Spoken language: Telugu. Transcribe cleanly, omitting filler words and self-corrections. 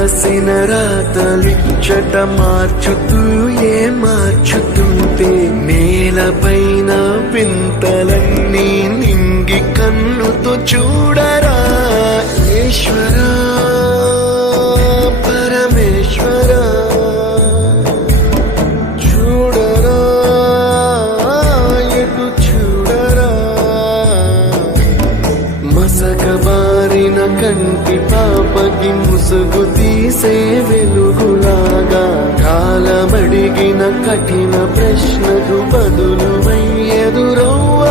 రాసిన రాతలిచ్చట మార్చుతూ మార్చుతుంటే నేలపైన వింతలన్నీ నింగి కన్నుతో చూడరా ఈశ్వరా పరమేశ్వరా చూడరా ఎటు చూడరా మసకబారిన కంటి పాపకి ముసుగు తీసే వెలుగులాగా కాలమడిగిన కఠిన ప్రశ్నకు బదులు ఎదురవ్వ